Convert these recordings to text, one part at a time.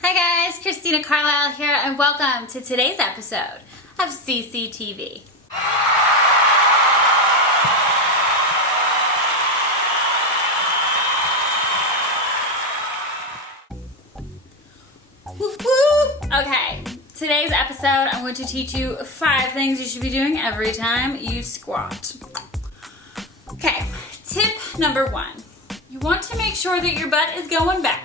Hi guys, Christina Carlyle here and welcome to today's episode of CCTV. Whoop, whoop. Okay, today's episode I'm going to teach you 5 things you should be doing every time you squat. Okay, tip number 1. You want to make sure that your butt is going back.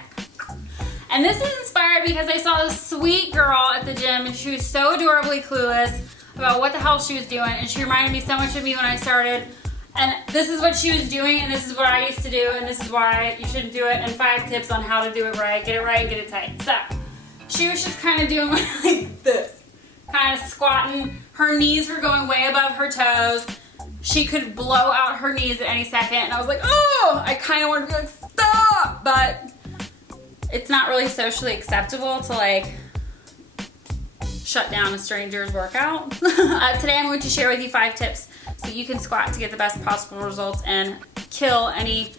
And this is inspired because I saw this sweet girl at the gym and she was so adorably clueless about what the hell she was doing, and she reminded me so much of me when I started. And this is what she was doing and this is what I used to do and this is why you shouldn't do it, and 5 tips on how to do it right, get it tight. So she was just kind of doing like this, kind of squatting. Her knees were going way above her toes. She could blow out her knees at any second and I was like, oh, I kind of want to be like, stop, but it's not really socially acceptable to like shut down a stranger's workout. Today I'm going to share with you 5 tips so you can squat to get the best possible results and kill any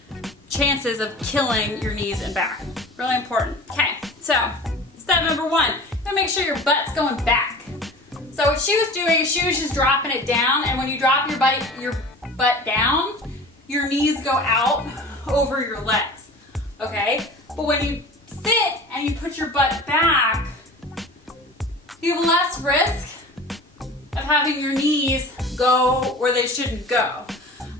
chances of killing your knees and back. Really important. Okay, so step number 1, you gotta make sure your butt's going back. So what she was doing is she was just dropping it down, and when you drop your butt down, your knees go out over your legs, okay? But when you sit and you put your butt back, you have less risk of having your knees go where they shouldn't go.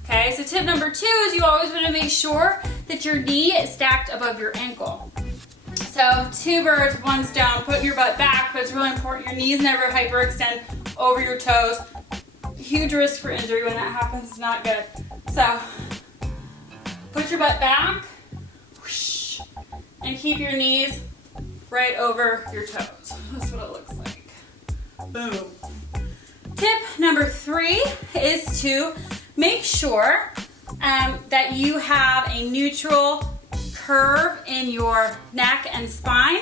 Okay, so tip number 2 is you always want to make sure that your knee is stacked above your ankle. So 2 birds, 1 stone, putting your butt back, but it's really important your knees never hyperextend over your toes. Huge risk for injury when that happens, it's not good. So put your butt back, whoosh, and keep your knees right over your toes. That's what it looks like. Boom. Tip number 3 is to make sure that you have a neutral curve in your neck and spine,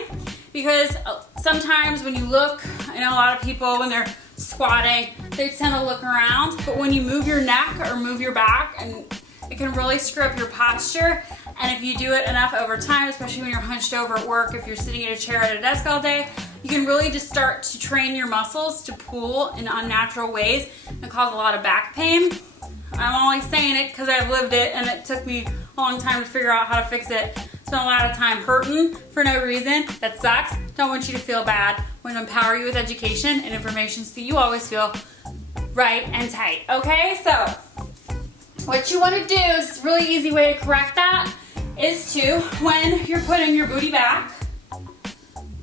because sometimes when you look, I know a lot of people when they're squatting, they tend to look around, but when you move your neck or move your back, and it can really screw up your posture. And if you do it enough over time, especially when you're hunched over at work, if you're sitting in a chair at a desk all day, you can really just start to train your muscles to pull in unnatural ways and cause a lot of back pain. I'm only saying it because I've lived it and it took me a long time to figure out how to fix it. Spent a lot of time hurting for no reason. That sucks. Don't want you to feel bad. I want to empower you with education and information so you always feel right and tight. Okay, so what you want to do is a really easy way to correct that is to, when you're putting your booty back,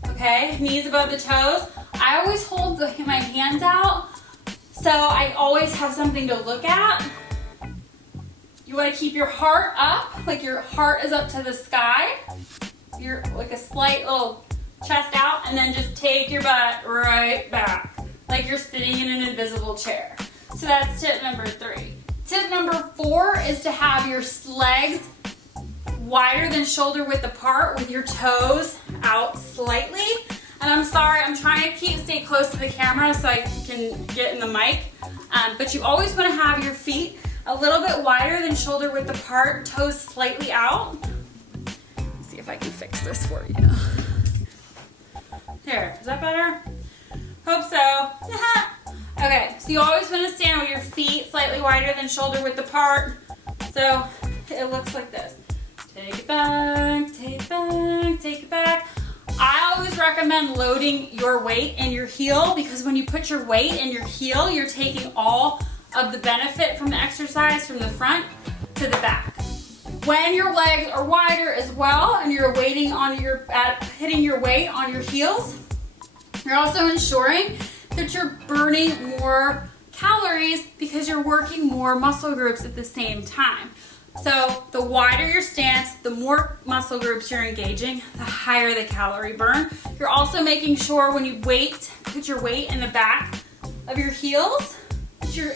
okay, knees above the toes, I always hold my hands out so I always have something to look at. You want to keep your heart up, like your heart is up to the sky. You're like a slight little chest out, and then just take your butt right back, like you're sitting in an invisible chair. So that's tip number 3. Tip number 4 is to have your legs wider than shoulder width apart with your toes out slightly. And I'm sorry, I'm trying to stay close to the camera so I can get in the mic. But you always want to have your feet a little bit wider than shoulder width apart, toes slightly out. Let's see if I can fix this for you. There, is that better? Hope so. Okay, so you always want to stand with your feet slightly wider than shoulder width apart. So it looks like this. Take it back, take it back, take it back. I always recommend loading your weight in your heel, because when you put your weight in your heel, you're taking all of the benefit from the exercise from the front to the back. When your legs are wider as well and you're waiting on hitting your weight on your heels, you're also ensuring that you're burning more calories because you're working more muscle groups at the same time. So the wider your stance, the more muscle groups you're engaging, the higher the calorie burn. You're also making sure when you put your weight in the back of your heels, that you're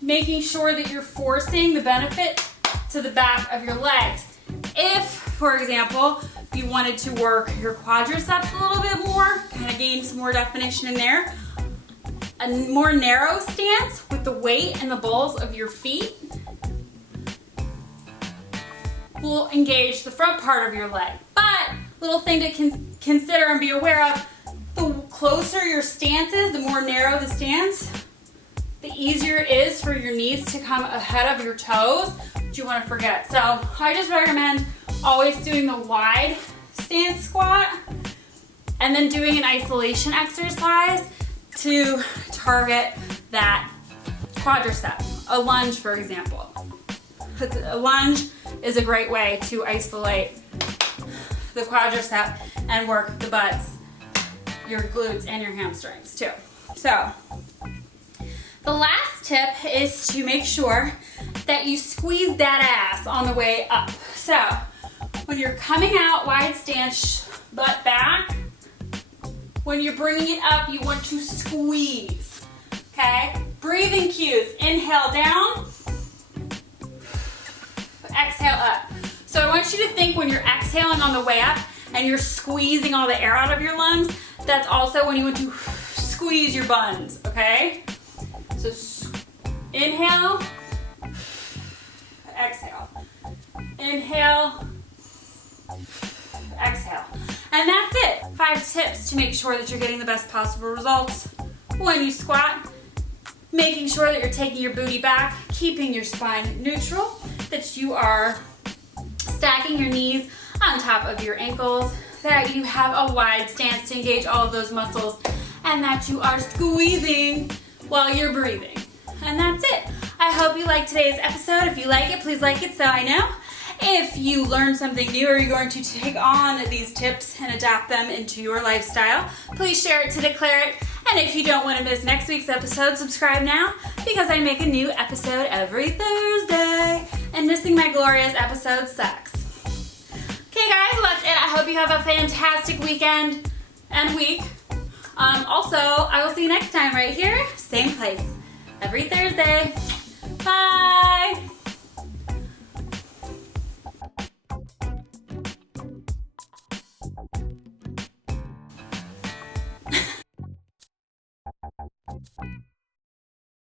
making sure that you're forcing the benefit to the back of your legs. If, for example, you wanted to work your quadriceps a little bit more, kind of gain some more definition in there, a more narrow stance with the weight and the balls of your feet will engage the front part of your leg. But little thing to consider and be aware of, the closer your stance is, the more narrow the stance, the easier it is for your knees to come ahead of your toes, which you want to forget. So I just recommend always doing the wide stance squat and then doing an isolation exercise to target that quadricep. A lunge, for example. A lunge is a great way to isolate the quadricep and work the butts, your glutes, and your hamstrings too. So the last tip is to make sure that you squeeze that ass on the way up. So when you're coming out, wide stance, butt back, when you're bringing it up, you want to squeeze, okay? Breathing cues, inhale down, exhale up. So I want you to think when you're exhaling on the way up and you're squeezing all the air out of your lungs, that's also when you want to squeeze your buns, okay? So inhale, exhale, inhale, exhale. And that's it. 5 tips to make sure that you're getting the best possible results when you squat. Making sure that you're taking your booty back, keeping your spine neutral, that you are stacking your knees on top of your ankles, that you have a wide stance to engage all of those muscles, and that you are squeezing while you're breathing. And that's it. I hope you liked today's episode. If you like it, please like it so I know. If you learned something new or you're going to take on these tips and adapt them into your lifestyle, please share it to declare it. And if you don't want to miss next week's episode, subscribe now because I make a new episode every Thursday. And missing my glorious episode sucks. Okay guys, well that's it. I hope you have a fantastic weekend and week. Also, I will see you next time right here, same place, every Thursday. Bye!